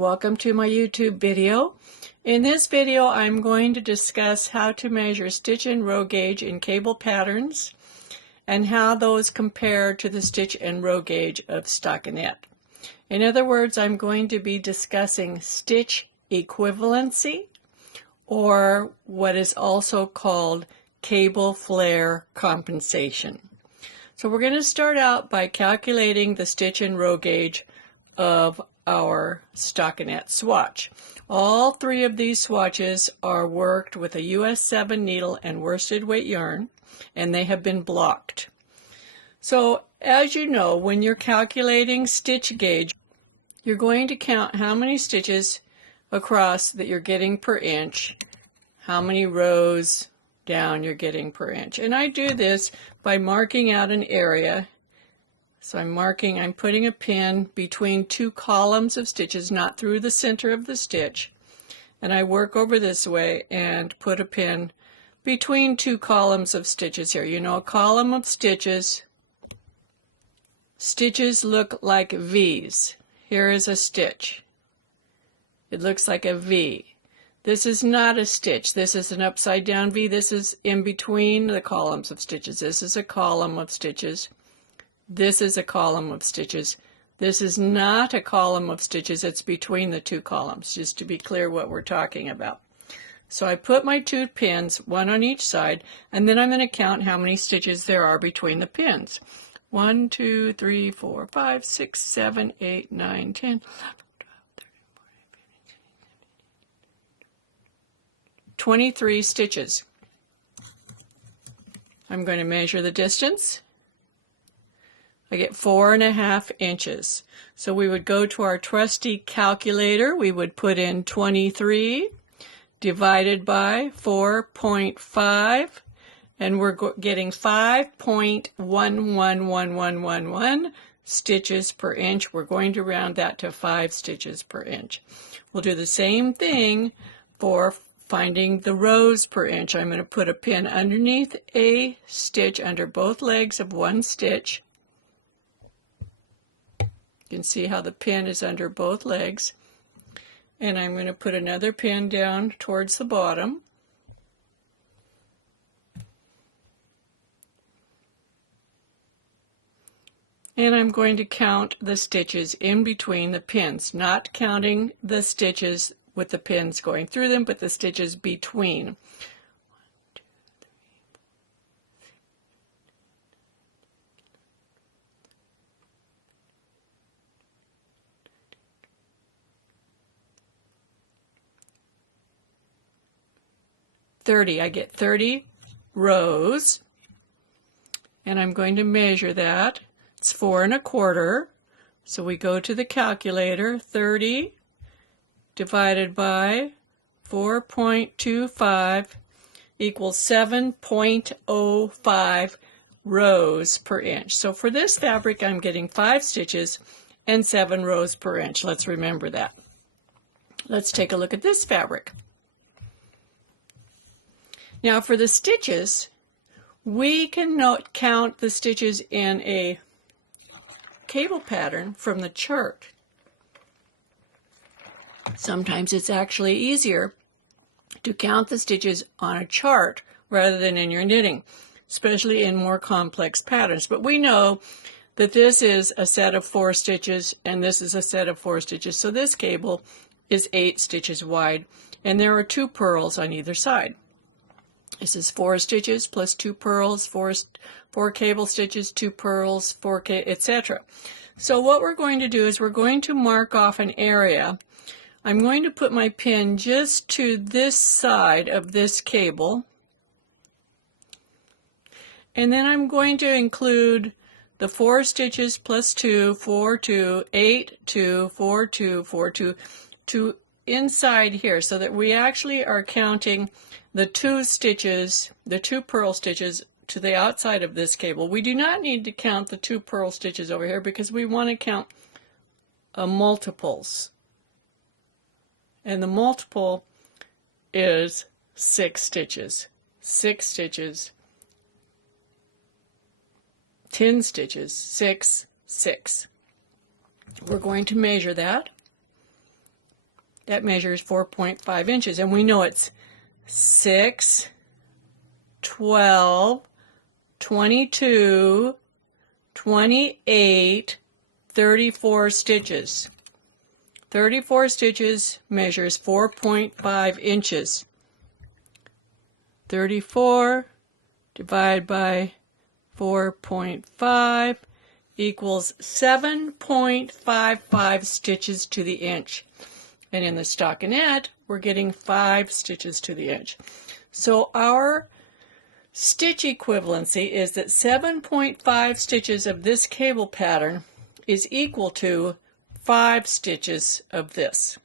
welcome to my YouTube video. In this video I'm going to discuss how to measure stitch and row gauge in cable patterns and how those compare to the stitch and row gauge of Stockinette. In other words, I'm going to be discussing stitch equivalency, or what is also called cable flare compensation. So we're going to start out by calculating the stitch and row gauge of our Stockinette swatch. All three of these swatches are worked with a US 7 needle and worsted weight yarn, and they have been blocked. So as you know, when you're calculating stitch gauge, you're going to count how many stitches across that you're getting per inch, how many rows down you're getting per inch. And I do this by marking out an area. So I'm putting a pin between two columns of stitches, not through the center of the stitch. And I work over this way and put a pin between two columns of stitches here. You know, a column of stitches look like V's. Here is a stitch. It looks like a V. This is not a stitch. This is an upside down V. This is in between the columns of stitches. This is a column of stitches. This is a column of stitches. This is not a column of stitches. It's between the two columns, just to be clear what we're talking about. So I put my two pins, one on each side, and then I'm going to count how many stitches there are between the pins. 1, 2, 3, 4, 5, 6, 7, 8, 9, 10, 11, 12, 13, 23 stitches. I'm going to measure the distance. I get 4.5 inches. So we would go to our trusty calculator. We would put in 23 divided by 4.5, and we're getting 5.111111 stitches per inch. We're going to round that to 5 stitches per inch. We'll do the same thing for finding the rows per inch. I'm going to put a pin underneath a stitch under both legs of one stitch. You can see how the pin is under both legs. And I'm going to put another pin down towards the bottom. And I'm going to count the stitches in between the pins, not counting the stitches with the pins going through them, but the stitches between. 30. I get 30 rows, and I'm going to measure that. It's 4 1/4. So we go to the calculator. 30 divided by 4.25 equals 7.05 rows per inch. So for this fabric, I'm getting 5 stitches and 7 rows per inch. Let's remember that. Let's take a look at this fabric. Now for the stitches, we can count the stitches in a cable pattern from the chart. Sometimes it's actually easier to count the stitches on a chart rather than in your knitting, especially in more complex patterns. But we know that this is a set of 4 stitches and this is a set of 4 stitches. So this cable is 8 stitches wide, and there are 2 purls on either side. This is 4 stitches plus 2 purls, 4 cable stitches, 2 purls, etc. So what we're going to do is we're going to mark off an area. I'm going to put my pin just to this side of this cable, and then I'm going to include the 4 stitches plus 2, 4, 2, 8, 2, 4, 2, 4, 2, to inside here, so that we actually are counting the 2 stitches, the 2 purl stitches to the outside of this cable. We do not need to count the 2 purl stitches over here because we want to count multiples. And the multiple is 6 stitches. 6 stitches, 10 stitches, 6, 6. We're going to measure that. That measures 4.5 inches. And we know it's 6, 12, 22, 28, 34 stitches. 34 stitches measures 4.5 inches. 34 divided by 4.5 equals 7.55 stitches to the inch. And in the stockinette, we're getting 5 stitches to the inch. So our stitch equivalency is that 7.5 stitches of this cable pattern is equal to 5 stitches of this.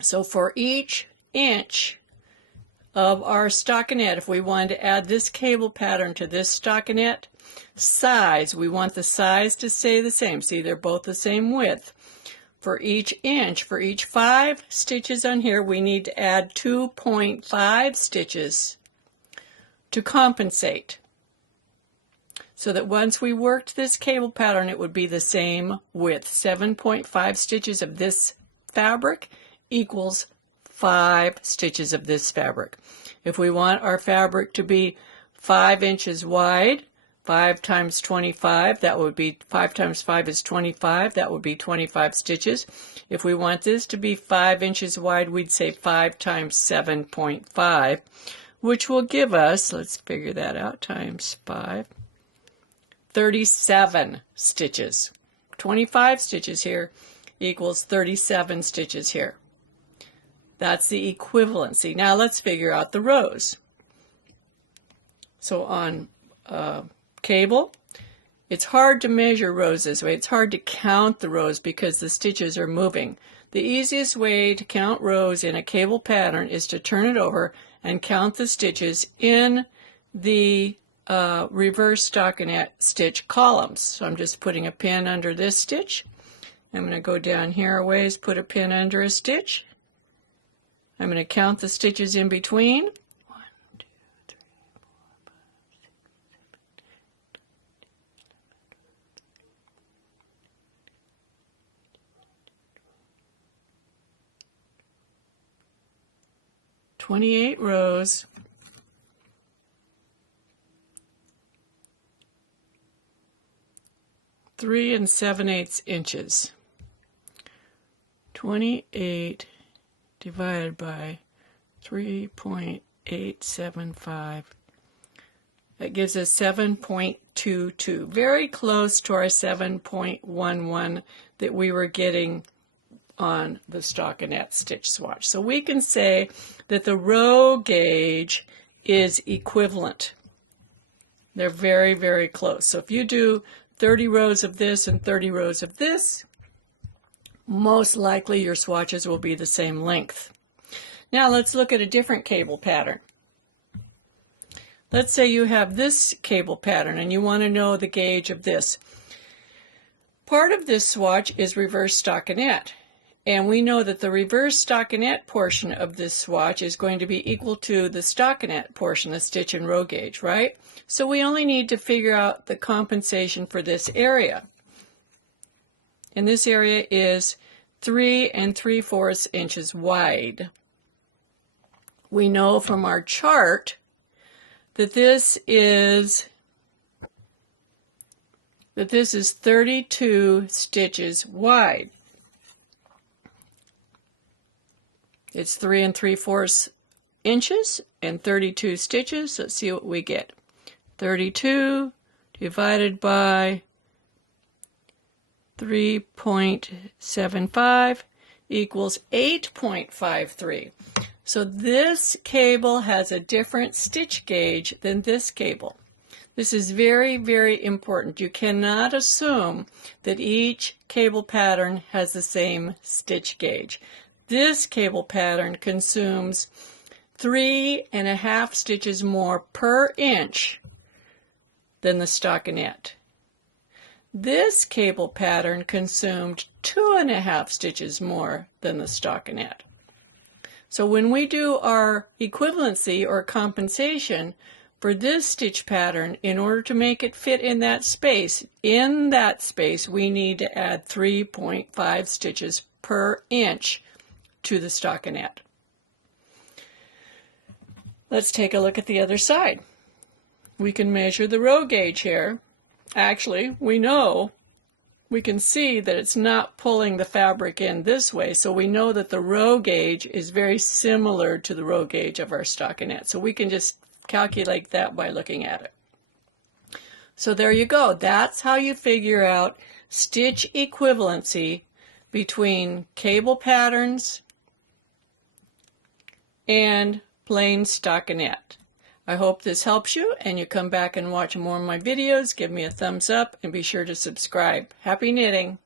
So for each inch of our stockinette, if we wanted to add this cable pattern to this stockinette size, we want the size to stay the same. See, they're both the same width. For each inch, for each 5 stitches on here, we need to add 2.5 stitches to compensate, so that once we worked this cable pattern, it would be the same width. 7.5 stitches of this fabric equals 5 stitches of this fabric. If we want our fabric to be 5 inches wide, 5 times 25, that would be 5 times 5 is 25, that would be 25 stitches. If we want this to be 5 inches wide, we'd say 5 times 7.5, which will give us, let's figure that out, times 5, 37 stitches. 25 stitches here equals 37 stitches here. That's the equivalency. Now let's figure out the rows. So on cable, it's hard to measure rows this way. It's hard to count the rows because the stitches are moving. The easiest way to count rows in a cable pattern is to turn it over and count the stitches in the reverse stockinette stitch columns. So I'm just putting a pin under this stitch. I'm going to go down here a ways, put a pin under a stitch. I'm going to count the stitches in between. 1, 2, 3, 4, 5, 6, 7, 28 rows. Three and 7/8 inches. 28 divided by 3.875. That gives us 7.22. Very close to our 7.11 that we were getting on the stockinette stitch swatch. So we can say that the row gauge is equivalent. They're very, very close. So if you do 30 rows of this and 30 rows of this, most likely your swatches will be the same length. Now let's look at a different cable pattern. Let's say you have this cable pattern and you want to know the gauge of this. Part of this swatch is reverse stockinette, and we know that the reverse stockinette portion of this swatch is going to be equal to the stockinette portion, the stitch and row gauge, right? So we only need to figure out the compensation for this area. And this area is 3 3/4 inches wide. We know from our chart that this is 32 stitches wide. It's 3 3/4 inches and 32 stitches. Let's see what we get. 32 divided by 3.75 equals 8.53. So this cable has a different stitch gauge than this cable. This is very, very important. You cannot assume that each cable pattern has the same stitch gauge. This cable pattern consumes 3.5 stitches more per inch than the stockinette. This cable pattern consumed 2.5 stitches more than the stockinette. So when we do our equivalency or compensation for this stitch pattern, in order to make it fit in that space, we need to add 3.5 stitches per inch to the stockinette. Let's take a look at the other side. We can measure the row gauge here. Actually, we can see that it's not pulling the fabric in this way, so we know that the row gauge is very similar to the row gauge of our stockinette. So we can just calculate that by looking at it. So there you go. That's how you figure out stitch equivalency between cable patterns and plain stockinette. I hope this helps you, and you come back and watch more of my videos. Give me a thumbs up and be sure to subscribe. Happy knitting!